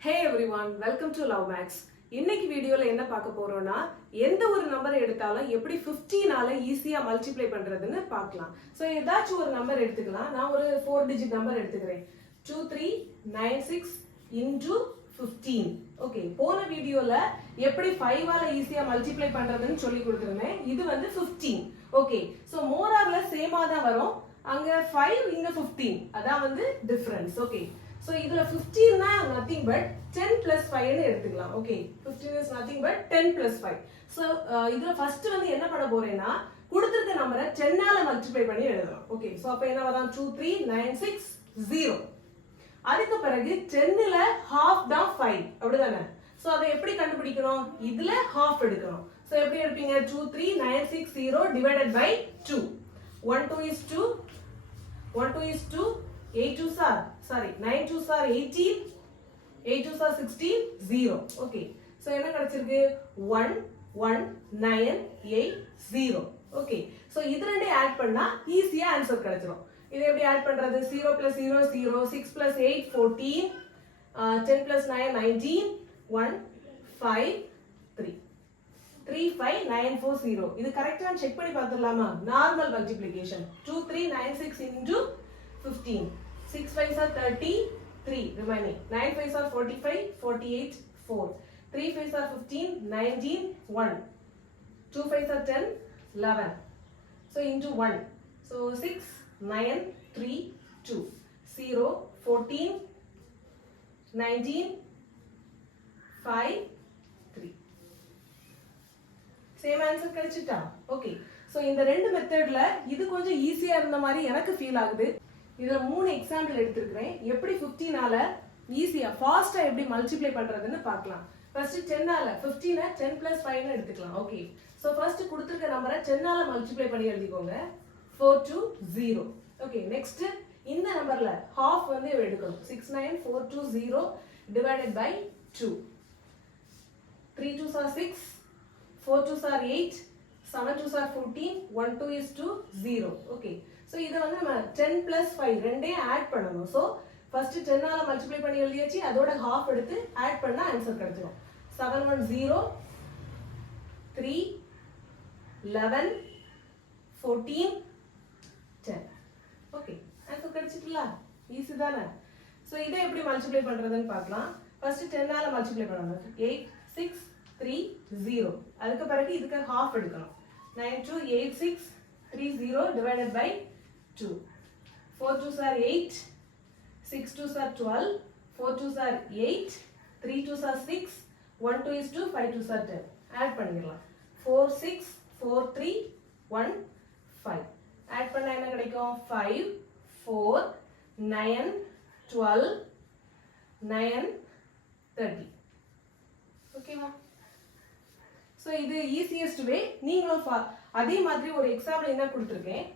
Hey everyone, welcome to Love Max. இன்னைக்கு வீடியோல என்ன பார்க்க போறோம்னா எந்த ஒரு நம்பரை எடுத்தாலும் எப்படி 15 ஆல ஈஸியா மல்டிப்ளை பண்றதுன்னு பார்க்கலாம். சோ ஏதாச்சும் ஒரு நம்பர் எடுத்துக்கலாம். நான் ஒரு 4 டிஜிட் நம்பர் எடுத்துக்கிறேன். 2396 into 15. ஓகே, போன வீடியோல எப்படி 5 ஆல ஈஸியா மல்டிப்ளை பண்றதுன்னு சொல்லி கொடுத்திருந்தேன். இது வந்து 15. Okay, so more or less சேமா தான் வரும். அங்க 5 இங்க 15. அதான் வந்து டிஃபரன்ஸ். ஓகே, so இதுல 15 னா nothing but 10 plus 5 னு எடுத்துக்கலாம். Okay, 15 is nothing but 10 plus 5. so இதுல ஃபர்ஸ்ட் வந்து என்ன பண்ண போறேன்னா கொடுத்திருக்க நம்பரை 10 ஆல மல்டிப்ளை பண்ணி எழுதலாம். ஓகே, சோ அப்ப என்ன வரும்? 23960. அதுக்கு பிறகு 10 ல half தான் 5, அப்படிதானே? சோ அதை எப்படி கண்டுபிடிக்கணும்? இதுல half எடுக்கணும். சோ எப்படி எடுப்பீங்க? 23960 divided by 2. 1 2 is 2, 1 2 is 2, 8 2s are, sorry, 9 2s are 18, 8 2s are 16, 0. Okay, so என்ன கிடைச்சிருக்கு? 1 1 9 8 0. Okay, so இது ரெண்டே ஆட் பண்ணா ஈஸியா ஆன்சர் கிடைச்சிரும். இது எப்படி ஆட் பண்றது? 0 plus 0 0, 6 plus 8 14, 10 plus 9 19, 1 5 3, 3 5 9 4 0. இது கரெக்ட்டா செக் பண்ணி பார்த்துடலாமா? Normal multiplication. 2396 into 15. 6 5s are 30, 3 remaining. 9 5s are 45, 48, 4. 3 5s are 15, 19, 1. 2 5s are 10, 11. So into 1. So 6, 9, 3, 2. 0, 14, 19, 5, 3. Same answer கிடைச்சிட்டா? Okay. So இந்த ரெண்டு மெத்தட்ல இது கொஞ்சம் ஈஸியா இருந்த மாதிரி எனக்கு ஃபீல் ஆகுது. இதுல 3 எக்ஸாம்பிள் எடுத்துக்கிறேன். எப்படி 15 ஆல ஈஸியா ஃபாஸ்டா எப்படி மல்டிப்ளை பண்றதுன்னு பார்க்கலாம். ஃபர்ஸ்ட் 10 ஆல 15 10 plus 5 னு எடுத்துக்கலாம். ஓகே, சோ ஃபர்ஸ்ட் கொடுத்திருக்க நம்பரை 10 ஆல மல்டிப்ளை பண்ணி எழுதிக்கோங்க. 420. ஓகே, நெக்ஸ்ட் இந்த நம்பர்ல half வந்து எடுக்கணும். 69420 divided by 2. 3 2s are 6, 4 2s are 8, 7 2s are 14, 1 2 is 2, 0. Okay, so இத வந்து நம்ம 10 plus 5 ரெண்டே ஆட் பண்ணனும். சோ ஃபர்ஸ்ட் 10 ஆல மல்டிப்ளை பண்ணி எழுதியாச்சு, அதோட half எடுத்து ஆட் பண்ணா ஆன்சர் கிடைச்சிரும். 710 3 11 14 10. ஓகே, ஆன்சர் கிடைச்சிட்டல? ஈஸி தானே? சோ இதை எப்படி மல்டிப்ளை பண்றதுன்னு பார்க்கலாம். ஃபர்ஸ்ட் 10 ஆல மல்டிப்ளை பண்ணனும். 8 6 3 0. அதுக்கு பிறகு இதுக்கு half எடுக்கணும். 9 2 8 6 30 divided by 2. 4 2s are 8, 6 2s are 12, 4 2s are 8, 3 2s are 6, 1 2 is 2, 5 2s are 10. Add பண்ணிடலாம். 4 6 4 3 1 5. ஆட் பண்ணா என்ன கிடைக்கும்? 5 4 9 12 9 30. ஓகேவா? சோ இது ஈஸியஸ்ட் வே. நீங்களும் அதே மாதிரி ஒரு எக்ஸாம்பிள் என்ன கொடுத்திருக்கேன்.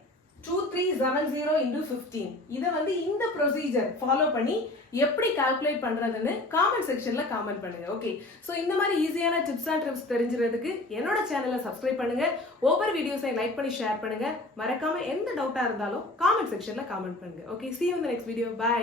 2370 into 15. இத வந்து இந்த ப்ரொசீஜர் ஃபாலோ பண்ணி எப்படி கால்குலேட் பண்றதுன்னு காமெண்ட் செக்ஷன்ல காமெண்ட் பண்ணுங்க. ஓகே, சோ இந்த மாதிரி ஈஸியான டிப்ஸ் அண்ட் ட்ரிக்ஸ் தெரிஞ்சிறதுக்கு என்னோட சேனலை சப்ஸ்கிரைப் பண்ணுங்க. ஒவ்வொரு வீடியோஸை லைக் பண்ணி ஷேர் பண்ணுங்க. மறக்காம எந்த டவுட்டா இருந்தாலும் காமெண்ட் செக்ஷன்ல காமெண்ட் பண்ணுங்க. Okay, see you in the next video. Bye.